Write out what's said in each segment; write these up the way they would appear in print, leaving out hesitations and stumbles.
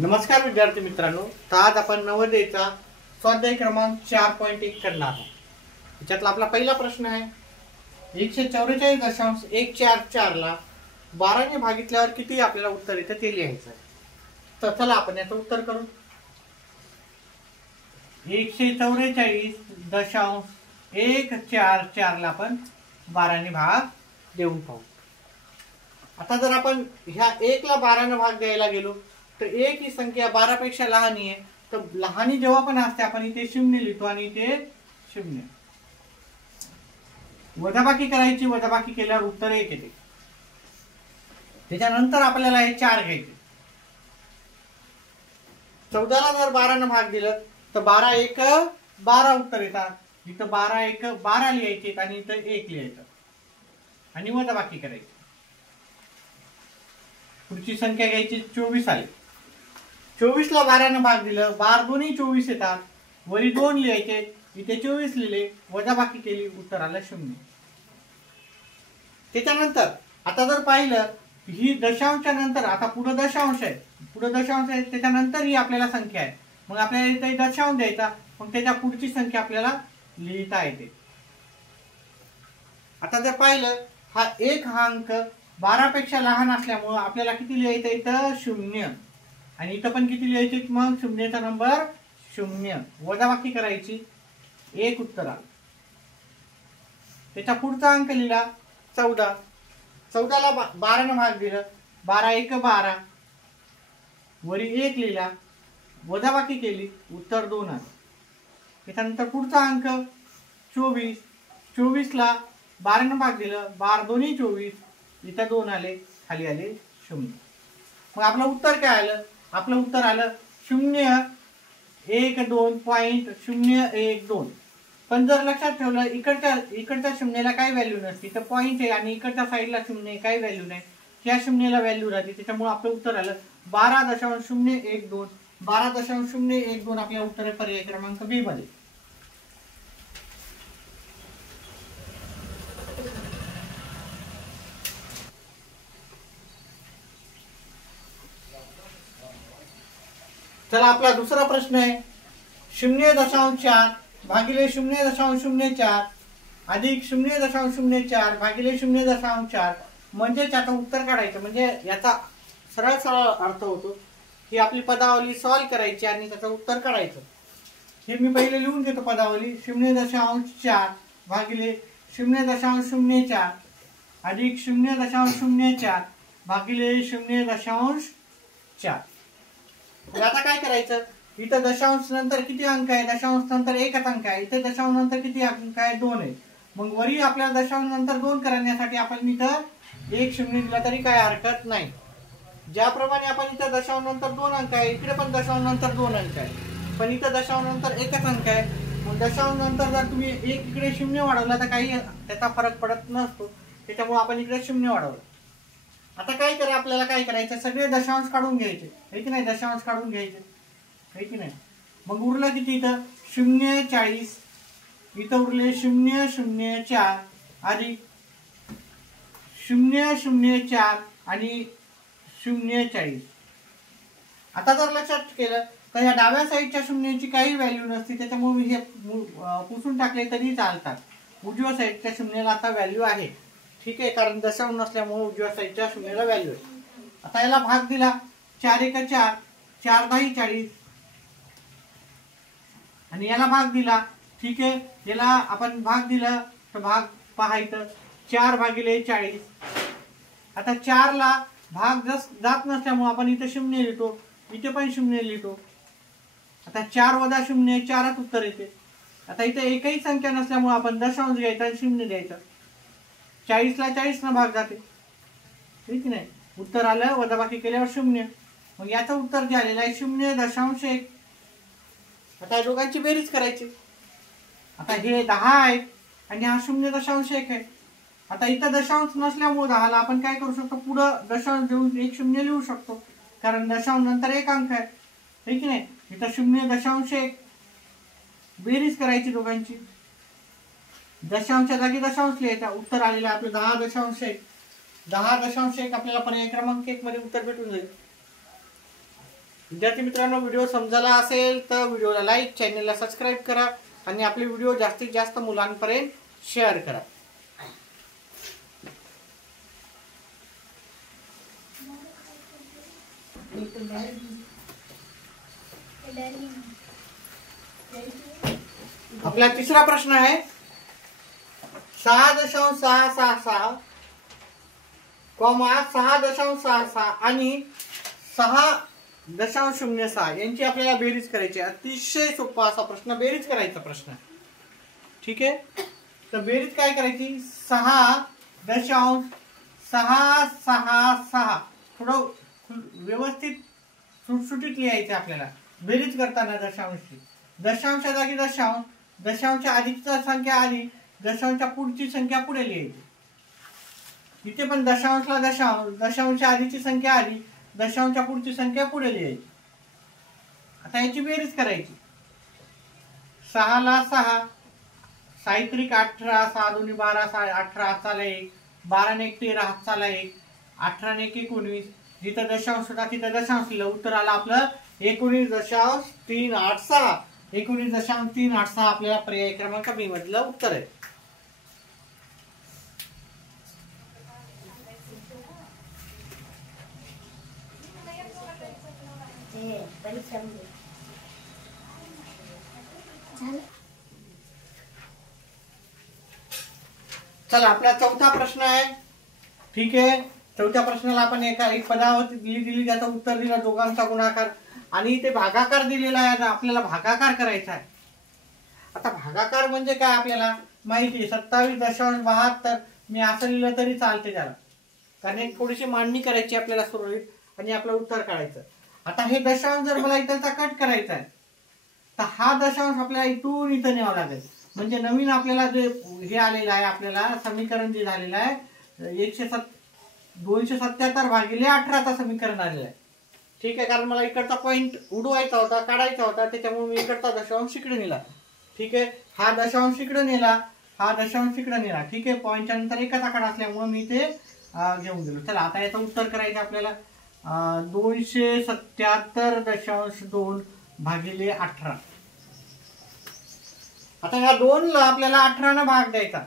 नमस्कार विद्यार्थी मित्रांनो, तर आज आपण नवोदयचा स्वाध्याय क्रमांक 4.1 करणार आहोत। याच्यातला आपला पहिला प्रश्न आहे 144.144 ला 12 ने भागितल्यावर किती आपल्याला उत्तर येतं ते लिहायचं आहे। तर चला आपण याचं उत्तर करू। 144.144 ला आपण 12 ने भाग देऊन पाहू। आता जर आपण ह्या 1 ला 12 ने भाग द्यायला गेलो तर 1 ही संख्या 12 पेक्षा लहान आहे, तर लहानी जेव्हा पण असते आपण इथे 0 लिहितो आणि इथे 0 वजाबाकी करायची। वजाबाकी केल्यावर उत्तर 1 येते। त्याच्यानंतर आपल्याला हे 4 घ्यायचे। 14 ला जर 12 ने भाग दिलं तर 12 1 12 उत्तर येतात। इथं 12 1 12 लिहायचे आणि इथं 1 लिहायचं आणि वजाबाकी करायची। पुढची संख्या घ्यायची 24 आली। 24 ला 12 ने भाग दिलं, 12 दोन्ही 24 येतात, वरी 2 लिहायचे, इथे 24 लिहिले, वजाबाकी केली, उत्तर आलं 0। त्याच्यानंतर आता जर पाहिलं ही दशांशच्या नंतर आता पुढे दशांश आहे, त्याच्यानंतर ही आपल्याला संख्या आहे, मग आपल्याला इथे दशांश द्यायचा, मग त्याच्या पुढची संख्या आपल्याला लिहिता येते। आता जर पाहिलं हा अंक 12 पेक्षा लहान असल्यामुळे आपल्याला किती लिहायचं इथं 0 आणि इथं पण किती लिहायचे, मग 0चा नंबर 0 वजाबाकी करायची, 1 उत्तर आलं। त्याच्या पुढचा अंक लिहिला 14 ला 12 ने भाग दिलं, 12 1 12 वरी 1 लिहिला, वजाबाकी केली, उत्तर 2 आलं। त्याच्यानंतर पुढचा अंक 24 ला 12 ने भाग दिलं, 12 दोन्ही 24, इथं 2 आले, खाली आले 0। मग आपलं उत्तर काय आलं, आपलं उत्तर आलं 0.12.012। पण जर लक्षात ठेवलं इकडच्या शून्याला काही व्हॅल्यू नसते, तर पॉईंट आहे आणि इकडच्या साईडला 0 आहे, काही व्हॅल्यू नाही, ह्या शून्याला व्हॅल्यू राहते, त्याच्यामुळे आपलं उत्तर आलं 12.012। 12.012 आपल्या उत्तर पर्याय क्रमांक बी मध्ये। चला आपला दुसरा प्रश्न आहे 0.4 भागिले 0.04 अधिक 0.04 भागिले 0.4 म्हणजे याचं उत्तर काढायचं। म्हणजे याचा सरळ अर्थ होतो की आपली पदावली सॉल्व करायची आणि त्याचं उत्तर काढायचं। हे मी पहिले लिहून घेतो पदावली। 0.4 भागिले 0.04 अधिक 0.04 भागिले 0.4। आता काय करायचं, इथं दशांश नंतर किती अंक आहे, दशांश नंतर एकच अंक आहे, इथे दशांश नंतर किती अंक आहे, 2 आहे, मग वरी आपल्याला दशांश नंतर 2 करण्यासाठी आपण इथं 1 0 दिला तरी काय हरकत नाही। ज्याप्रमाणे आपण इथं दशांश नंतर 2 अंक आहे, इकडे पण दशांश नंतर 2 अंक आहे, पण इथं दशांश नंतर एकच अंक आहे, मग दशांश नंतर जर तुम्ही 1 इकडे 0 वाढवला तर काही त्याचा फरक पडत नसतो, त्याच्यामुळे आपण इकडे 0 वाढवलं। आता काय करा, आपल्याला काय करायचं, सगळे दशांश काढून घ्यायचे, है की नाही, दशांश काढून घ्यायचे, है की नाही। मग उरलं किती इथं 0.40, इथं उरले 0.04 अधिक 0.04 आणि 0.40। आता जर लक्षात केलं तर या डाव्या साईडच्या शून्याची काही व्हॅल्यू नसते, त्याच्यामुळे मी हे पुसून टाकले तरी चालतात। उजव्या साईडच्या शून्याला आता व्हॅल्यू आहे, ठीक आहे, कारण दशांश नसल्यामुळे उजव्या साईडच्या शून्याला व्हॅल्यू आहे। आता याला भाग दिला, 4 1 4 4 10 40 आणि याला भाग दिला, ठीक आहे, याला आपण भाग दिला तर भाग पाहायचं 4 भागिले 40। आता 4 ला भाग जात नसल्यामुळे आपण इथे 0 लिहितो, इथे पण 0 लिहितो। आता 4 वजा 0 4च उत्तर येते। आता इथे एकही संख्या नसल्यामुळे आपण दशांश घ्यायचा आणि 0 द्यायचा। 40 ला 40 न भाग जाते, ठीक नाही, उत्तर आलं, वजाबाकी केल्यावर 0। मग याचं उत्तर जे आलेलं आहे 0.1। आता या दोघांची बेरीज करायची। आता हे 10 आहे आणि हा 0.1 आहे। आता इथं दशांश नसल्यामुळे 10 ला आपण काय करू शकतो, पुढं दशांश देऊन 1 0 लिहू शकतो, कारण दशांश नंतर एक अंक आहे, ठीक नाही, इथं 0.1 बेरीज करायची दोघांची, दशांशच्या जागी दशांश लिहायचा, उत्तर आलेलं आपलं 10.1। 10.1 आपल्याला पर्याय क्रमांक 1 मध्ये उत्तर भेटून जाईल। विद्यार्थी मित्रांनो, व्हिडिओ समजला असेल तर व्हिडिओला लाईक, चॅनलला सबस्क्राईब करा आणि आपले व्हिडिओ जास्तीत जास्त मुलांपर्यंत शेअर करा. आपला तिसरा प्रश्न आहे 6.666 6.66 आणि 6.06 यांची आपल्याला बेरीज करायची. अतिशय सोपा असा प्रश्न, बेरीज करायचा प्रश्न. ठीक आहे, तर बेरीज काय करायची? 6.666 थोडं व्यवस्थित सुटसुटीत लिहायचं आपल्याला बेरीज करताना. दशांशा जागी दशांश, दशांशा आधीची संख्या आली, दशांशा पुढची संख्या पुढे लिहायची. इथे पण दशांशला दशांश, दशांशा आधीची संख्या आली, दशांशा पुढची संख्या पुढे लिहायची. आता याची बेरीज करायची. 6 ला 6, साहित्रिक 18, 6 दुनी 12, 18 हाताला 1, 12 ने 1 13 हाताला 1, 18 ने 1 19. जिथं दशांश होता तिथं दशांश लिहिलं. उत्तर आलं आपलं 19.386. 19.386 आपल्याला पर्याय क्रमांक बी मधलं उत्तर आहे. चला, आपला चौथा प्रश्न आहे. ठीक आहे, चौथ्या प्रश्नाला आपण एक पदावरती दिली त्याचं उत्तर दिलं, दोघांचा गुणाकार आणि ते भागाकार दिलेला आहे. आपल्याला भागाकार करायचा आहे. आता भागाकार म्हणजे काय आपल्याला माहिती आहे. 27.72 मी असं लिहिलं तरी चालते त्याला, कारण एक थोडीशी मांडणी करायची आपल्याला सुरळीत आणि आपलं उत्तर काढायचं. आता हे दशांश जर मला इथंचा कट करायचा आहे तर हा दशांश आपल्याला इथून इथं न्यावं लागेल. म्हणजे नवीन आपल्याला जे हे आलेलं आहे, आपल्याला समीकरण जे झालेलं आहे 277 भागिले 18चं समीकरण आलेलं आहे. ठीक आहे, कारण मला इकडचा पॉईंट उडवायचा होता, काढायचा होता, त्याच्यामुळे मी इकडचा दशांश इकडे नेला. ठीक आहे, हा दशांश इकडे नेला, हा दशांश इकडे नेला. ठीक आहे, पॉईंटच्या नंतर एकच आकडा असल्यामुळे मी ते घेऊन गेलो. चला, आता याचं उत्तर करायचं आपल्याला. 277.2 भागिले 18. आता या 2ला आपल्याला 18 ने भाग द्यायचा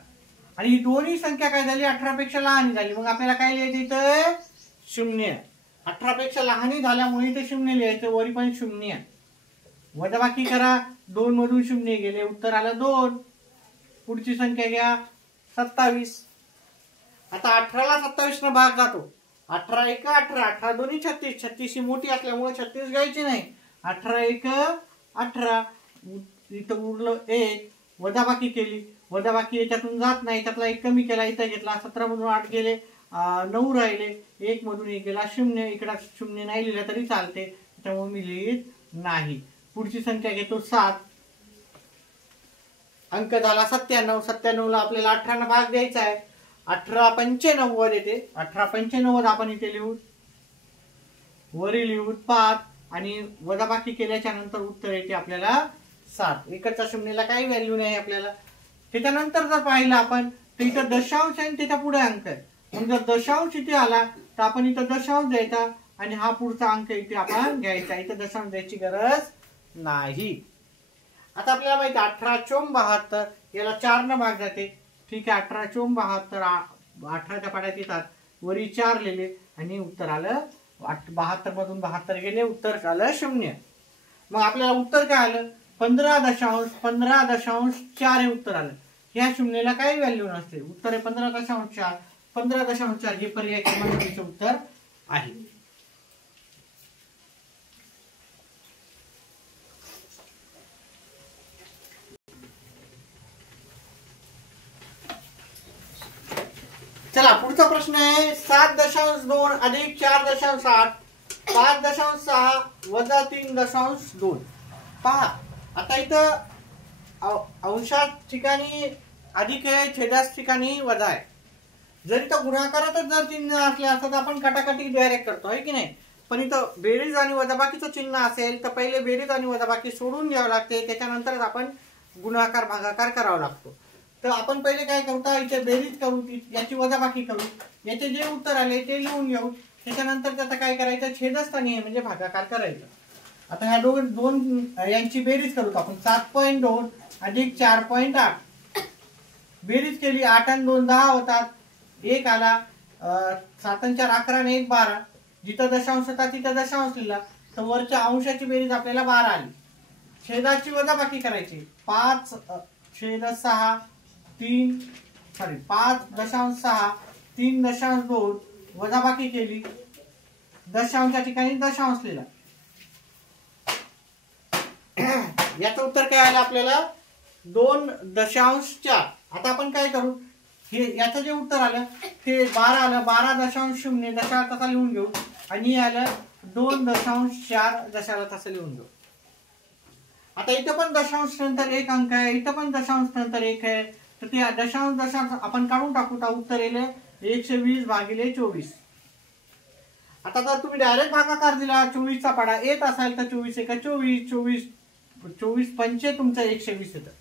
आणि ही दोन्ही संख्या काय झाली? 18 पेक्षा लहान झाली. मग आपल्याला काय लिहायचं इथं? 0. 18 पेक्षा लहान झाल्यामुळे इथे 0 लिहायचं, वरी पण 0. वजाबाकी करा, 2 मधून 0 गेले, उत्तर आलं 2. पुढची संख्या घ्या 27. आता 18ला 27 न भाग जातो. 18 1 18, 18 दोन्ही 36, 36 ही मोठी असल्यामुळे 36 घ्यायची नाही. 18 1 18, इथं उरलं 1, वजाबाकी केली, वजाबाकी याच्यातून जात नाही, त्यातला 1 कमी केला, इथं घेतला, 17 मधून 8 गेले, 9 राहिले, 1 मधून 1 गेला 0, इकडं 0 नाही लिहिलं तरी चालते, त्यामुळे मी लिहित नाही. पुढची संख्या घेतो 7. अंक झाला 97. 97ला आपल्याला 18 न भाग द्यायचा आहे. 18×95 येते. 18×95 आपण इथे लिहू, वरी लिहू 5 आणि वजाबाकी केल्याच्या नंतर उत्तर येते आपल्याला 7. एकचा 0ला काही व्हॅल्यू नाही आपल्याला. त्याच्यानंतर जर पाहिलं आपण तर इथं दशांश आहे, त्याच्या पुढे अंक आहे. मग जर दशांश इथे आला तर आपण इथं दशांश द्यायचा आणि हा पुढचा अंक इथे आपण घ्यायचा. इथं दशांश द्यायची गरज नाही. आता आपल्याला माहिती 18×72 याला 4 न भाग जाते. ठीक आहे, 18×72 18च्या पाड्यात येतात, वरी 4 लिहिले आणि उत्तर आलं 72 मधून 72 गेले, उत्तर आलं 0. मग आपल्याला उत्तर काय आलं? 15.4 हे उत्तर आलं. ह्या 0ला काही व्हॅल्यू नसते, उत्तर आहे 15.4. 15.4 हे पर्याय क्रमांकाचे उत्तर आहे. चला, पुढचा प्रश्न आहे 7.2 अधिक 4.8 5.6 वजा 3.2. पहा, आता इथं अंशात ठिकाणी अधिक आहे, छेदास ठिकाणी वजा आहे. जर इथं गुणाकारातच जर चिन्ह असले असतं तर आपण कटाकटी डायरेक्ट करतो, आहे की नाही. पण इथं बेरीज आणि वजाबाकीचं चिन्ह असेल तर पहिले बेरीज आणि वजाबाकी सोडून घ्यावं लागते, त्याच्यानंतरच आपण गुणाकार भागाकार करावा लागतो. तर आपण पहिले काय करू, इथे बेरीज करू, याची वजाबाकी करू, याचे जे उत्तर आले ते लिहून घेऊ, त्याच्यानंतर त्याचं काय करायचं, छेदस्थानी म्हणजे भागाकार करायचं. आता ह्या दोन यांची बेरीज करू आपण. 7.2 अधिक 4.8 बेरीज केली. 8 आणि 2 10 होतात. 1 आला. 7 आणि 4 11 आणि 1 12. जिथं दशांश होता तिथं दशांश लिहिला तर वरच्या अंशाची बेरीज आपल्याला 12 आली. छेदाची वजाबाकी करायची. 5/6 5.6 3.2 वजाबाकी केली. दशांशच्या ठिकाणी दशांश लिहिला. याचं उत्तर काय आलं आपल्याला 2.4. आता आपण काय करू, हे याचं जे उत्तर आलं ते 12 आलं. 12.0 दशाला तसा लिहून घेऊ आणि आलं 2.4 दशाला तसं लिहून घेऊ. आता इथं पण दशांश नंतर एक अंक आहे, इथं पण दशांश नंतर एक आहे, तर ते दशांश आपण काढून टाकू. तर उत्तर येईल 120/24. आता जर तुम्ही डायरेक्ट भागाकार दिला 24चा पाडा येत असाल तर 24 एका 24 24 पंचे तुमचं 120 येतं.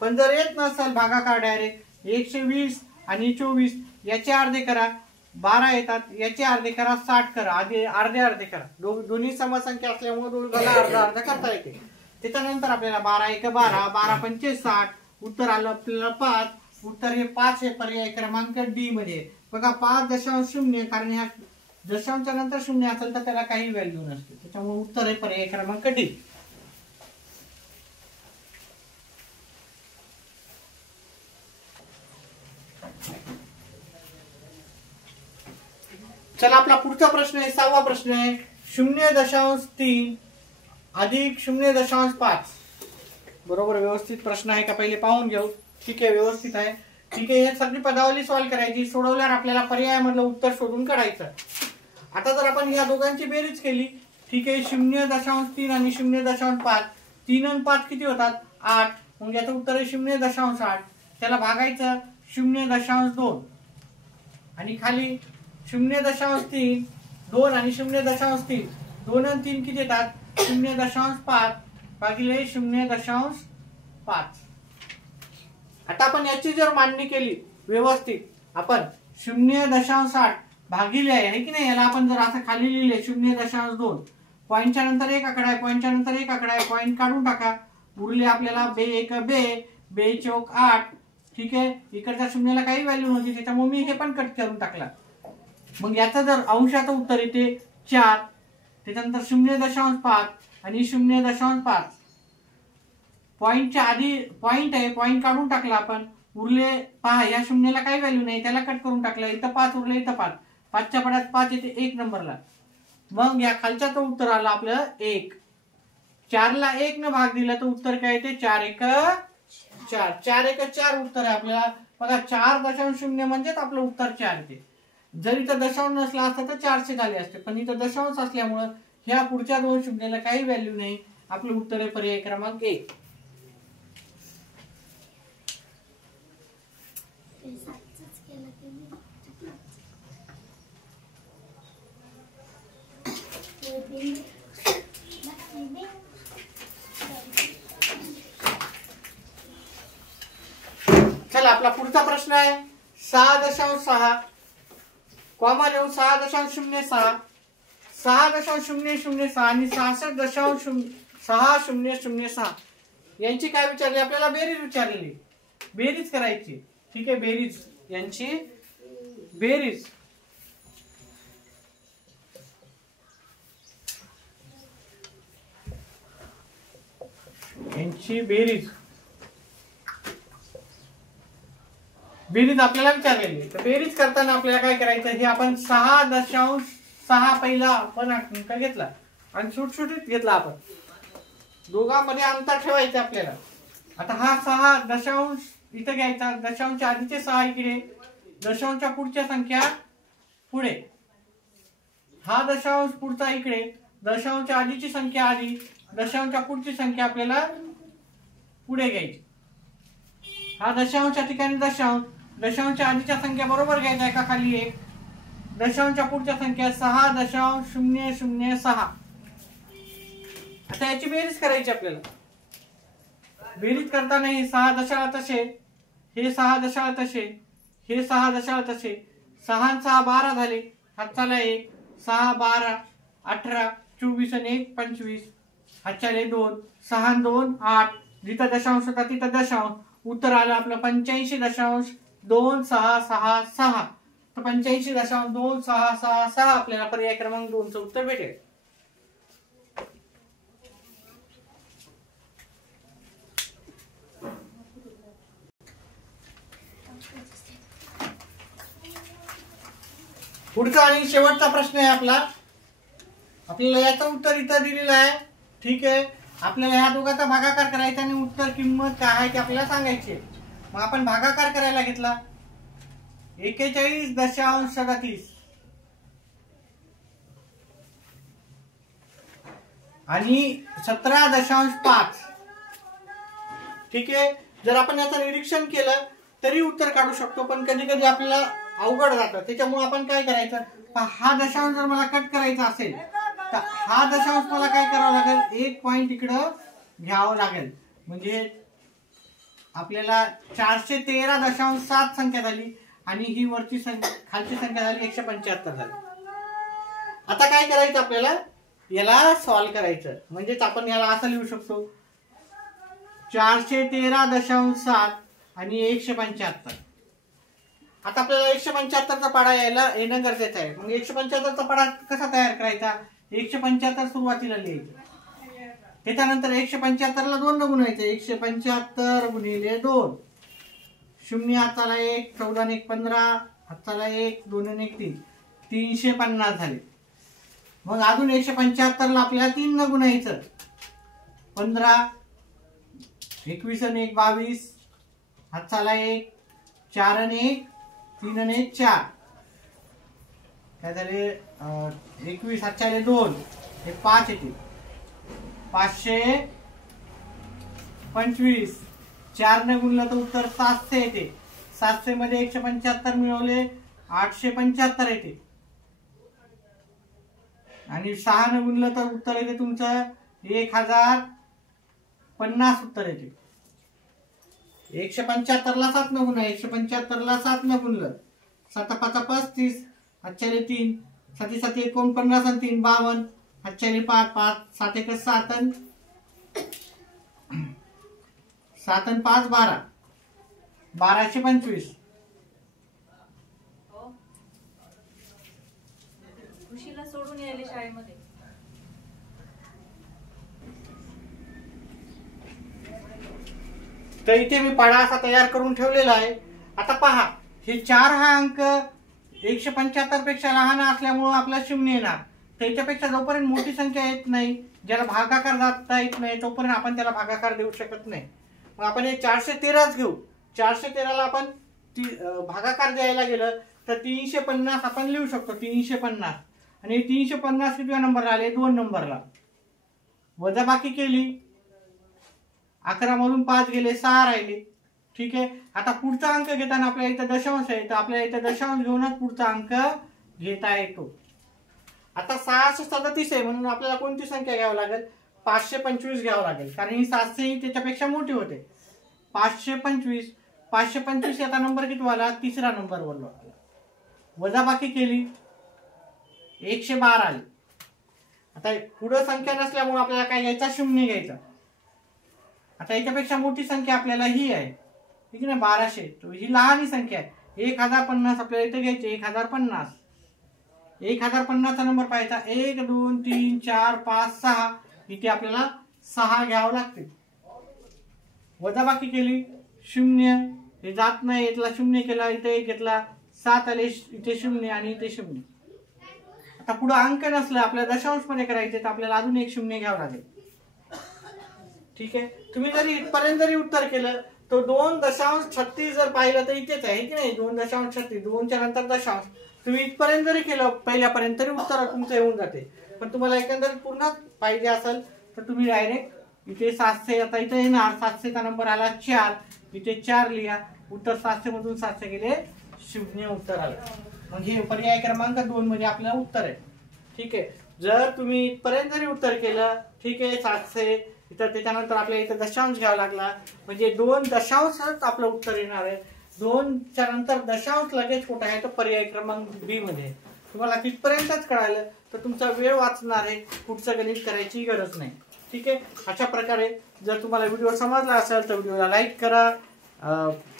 पण जर येत नसाल भागाकार डायरेक्ट 120 आणि 24 याचे अर्धे करा 12 येतात. याचे अर्धे करा 60 करा. आधी अर्धे करा. दोन्ही समसंख्या असल्यामुळे दोघाला अर्धा करता येते. त्याच्यानंतर आपल्याला 12 × 12 12 पंचे 60 उत्तर आलं आपल्याला 5. उत्तर हे 5 हे पर्याय क्रमांक डी मध्ये. बघा 5.0 कारण ह्या दशांशच्या नंतर 0 असेल तर त्याला काही व्हॅल्यू नसते. त्याच्यामुळे उत्तर हे पर्याय क्रमांक डी. चला आपला पुढचा प्रश्न आहे 6वा प्रश्न आहे. 0.3 अधिक 0.5 बरोबर व्यवस्थित प्रश्न आहे का पहिले पाहून घेऊ. ठीक आहे व्यवस्थित आहे. ठीक आहे हे सगळी पदावली सॉल्व्ह करायची. सोडवल्यावर आपल्याला पर्यायामधलं उत्तर शोधून काढायचं. आता जर आपण या दोघांची बेरीज केली ठीक आहे 0.3 आणि 0.5 3 आणि 5 किती होतात 8. मग याचं उत्तर आहे 0.8. त्याला भागायचं 0.2 आणि खाली 0.3 2 आणि 0.3 2 आणि 3 किती येतात 0.5 भागिले 0.5. आता आपण याची जर मांडणी केली व्यवस्थित आपण 0.8 भागिले आहे की नाही. याला आपण जर असं खाली लिहिले 0.2 पॉईंटच्या नंतर एक आकडा आहे पॉईंटच्या नंतर एक आकडा आहे पॉईंट काढून टाका. उरले आपल्याला बे 1 बे चौक 8. ठीक आहे इकडच्या शून्याला काही व्हॅल्यू नव्हती त्याच्यामुळे मी हे पण कट करून टाकला. मग याचं जर अंशाचं उत्तर येते 4. त्याच्यानंतर 0.5 आणि 0.5 पॉईंटच्या आधी पॉईंट आहे पॉईंट काढून टाकला आपण. उरले पहा या शून्याला काही व्हॅल्यू नाही त्याला कट करून टाकला. इथं 5 उरले इथं 5 5च्या पडात 5 येते 1 नंबरला. मग या खालच्याचं उत्तर आलं आपलं 1. 4 ला 1 न भाग दिला तर उत्तर काय येते 4 × 4 4 × 4 उत्तर आहे आपल्याला. बघा 4.0 म्हणजेच आपलं उत्तर 4 येते. जर इथं दशांश नसला असता तर 400 झाले असते पण इथं दशांश असल्यामुळं ह्या पुढच्या दोन शून्याला काही व्हॅल्यू नाही. आपलं उत्तर आहे पर्याय क्रमांक 1. चला आपला पुढचा प्रश्न आहे 6.6 कॉमा देऊन 6.06 6.006 आणि 66.6006 यांची काय विचारली आपल्याला बेरीज विचारलेली. बेरीज करायची. ठीक आहे बेरीज यांची बेरीज बेरीज आपल्याला विचारलेली. तर बेरीज करताना आपल्याला काय करायचं हे आपण 6.6 पहिला आपण अंक घेतला आणि सुटसुटीत घेतला. आपण दोघांमध्ये अंतर ठेवायचं आपल्याला. आता हा 6 दशांश इथं घ्यायचा. दशांशच्या आधीचे 6 इकडे दशांशच्या पुढच्या संख्या पुढे. हा दशांश पुढचा इकडे दशांशच्या आधीची संख्या आधी दशांशच्या पुढची संख्या आपल्याला पुढे घ्यायची. हा दशांशच्या ठिकाणी दशांश दशांशच्या आधीच्या संख्या बरोबर घ्यायच्या एका खाली एक. दशांशच्या पुढच्या संख्या 6.006. आता याची बेरीज करायची आपल्याला. बेरीज करताना हे 6 दशाला तसे हे 6 दशाला तसे हे 6 दशाला तसे 6 आणि 6 12 झाले. हाताला 1 6 12 18 24 आणि 1 25, 8 2, 6 2 8, जिथं दशांश होता तिथं दशांश, उत्तर आलं आपलं 85.2666. तर 85.2666 आपल्याला पर्याय क्रमांक 2चं उत्तर भेटेल. पुढचा आणि शेवटचा प्रश्न आहे आपल्याला याचं उत्तर इथं दिलेलं आहे. ठीक आहे, आपल्याला या दोघांचा भागाकार करायचा आणि उत्तर किंमत काय आहे ते आपल्याला सांगायची. मग आपण भागाकार करायला घेतला 41.37 आणि 17.5. ठीक आहे, जर आपण याचं निरीक्षण केलं तरी उत्तर काढू शकतो, पण कधी कधी आपल्याला अवघड जातं. त्याच्यामुळे आपण काय करायचं, हा दशांश जर मला कट करायचा असेल तर हा दशांश मला काय करावं लागेल, एक पॉइंट इकडं घ्यावं लागेल. म्हणजे आपल्याला 413.7 संख्या झाली आणि ही वरची खालची संख्या झाली 175 झाली. आता काय करायचं, आपल्याला याला सॉल्व करायचं. म्हणजेच आपण याला असं लिहू शकतो 413.7 आणि 175. आता आपल्याला 175चा पाढा येणं गरजेचं आहे. मग 175चा पाढा कसा तयार करायचा, 175 सुरुवातीला लिहायचं, त्याच्यानंतर 175ला 2 ने गुणायचं, 175 गुणिले 2, 0 हाताला 1, 14 1 15, हाताला 1, 2 1 3, 350 झाले. मग अजून 175ला आपल्याला 3 ने गुणायचं, 15, 21 आणि 1 22, हाताला 1, 4 आणि 1, 3 आणि 1 4, काय झाले 21, हाताला 2, हे 5 येते, 525. 4 ने गुणलं तर उत्तर 700 येते. 700 मध्ये 175 मिळवले 875 येते. आणि 6 ने गुणलं तर उत्तर येते तुमचं 1050 उत्तर येते. 175ला 7 ने गुणा, 175ला 7 ने गुणलं, 7 5 35, 8 3, 7 7 49 आणि 3 52, 8 5 5, 7 1 7 7 आणि 5 12, 1225. खुशीला सोडून यायले शाळेमध्ये. तर इथे मी पाढा असा तयार करून ठेवलेला आहे. आता पहा, हे 4 हा अंक 175 पेक्षा लहान असल्यामुळे आपला 0 येणार. त्याच्यापेक्षा जोपर्यंत मोठी संख्या येत नाही, ज्याला भागाकार जाता येत नाही, तोपर्यंत आपण त्याला भागाकार देऊ शकत नाही. मग आपण हे 413च घेऊ. 413ला आपण भागाकार द्यायला गेलं तर 350 आपण लिहू शकतो, 350. आणि 350 किती नंबर आले, 2 नंबरला. वजाबाकी केली, 11 मधून 5 गेले, 6 राहिले. ठीक आहे, आता पुढचा अंक घेताना आपल्या इथं दशांश आहे, तर आपल्या इथं दशांश घेऊनच पुढचा अंक घेता येतो. आता 637 आहे, म्हणून आपल्याला कोणती संख्या घ्यावी लागेल, 525 घ्यावं लागेल, कारण ही 700 ही त्याच्यापेक्षा मोठी होते. 525 याचा नंबर किती आला, तिसरा नंबर बोललो. वजाबाकी केली, 112 आली. आता पुढे संख्या नसल्यामुळे आपल्याला काय घ्यायचा, 0 घ्यायचा. आता याच्यापेक्षा मोठी संख्या आपल्याला ही आहे, ठीक आहे ना, 1200. तो ही लहान संख्या आहे. 1050 आपल्याला इथे घ्यायचे, 1050. 1050चा नंबर पाहायचा, 1 2 3 4 5 6, इथे आपल्याला 6 घ्यावं लागते. वजाबाकी केली, 0 हे जात नाही, इथला 0 केला, इथे 1 घेतला, 7 आले, इथे 0 आणि इथे 0. आता पुढे अंक नसलं, आपल्याला दशांश मध्ये करायचे, तर आपल्याला अजून एक 0 घ्यावं लागेल. ठीक आहे, तुम्ही जरी इथपर्यंत जरी उत्तर केलं तर 2.36 जर पाहिलं तर इथेच आहे की नाही, 2.36, 2च्या नंतर दशांश. तुम्ही इथपर्यंत जरी केलं पहिल्यापर्यंत तरी उत्तर तुमचं येऊन जाते. पण तुम्हाला एकंदरीत पूर्ण पाहिजे असेल तर तुम्ही डायरेक्ट इथे 700, आता इथे येणार 700चा नंबर आला 4, इथे 4 लिहा, उत्तर 700 मधून 700 गेले 0 उत्तर आलं. मग हे पर्याय क्रमांक 2 मध्ये आपलं उत्तर आहे. ठीक आहे, जर तुम्ही इथपर्यंत जरी उत्तर केलं, ठीक आहे, 700, इतर त्याच्यानंतर आपल्याला इथं दशांश घ्यावा लागला, म्हणजे 2 दशांशच आपलं उत्तर येणार आहे. 2च्या नंतर दशांश लगेच कुठं आहे, तर पर्याय क्रमांक बी मध्ये. तुम्हाला तिथपर्यंतच कळालं तर तुमचा वेळ वाचणार आहे, पुढचं गणित करायची गरज नाही. ठीक आहे. अशा प्रकारे जर तुम्हाला व्हिडिओ समजला असेल तर व्हिडिओला लाईक करा.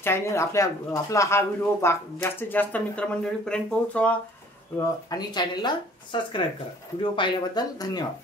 चॅनल आपला हा व्हिडिओ जास्तीत जास्त मित्रमंडळीपर्यंत पोहोचवा आणि चॅनलला सबस्क्राईब करा. व्हिडिओ पाहिल्याबद्दल धन्यवाद.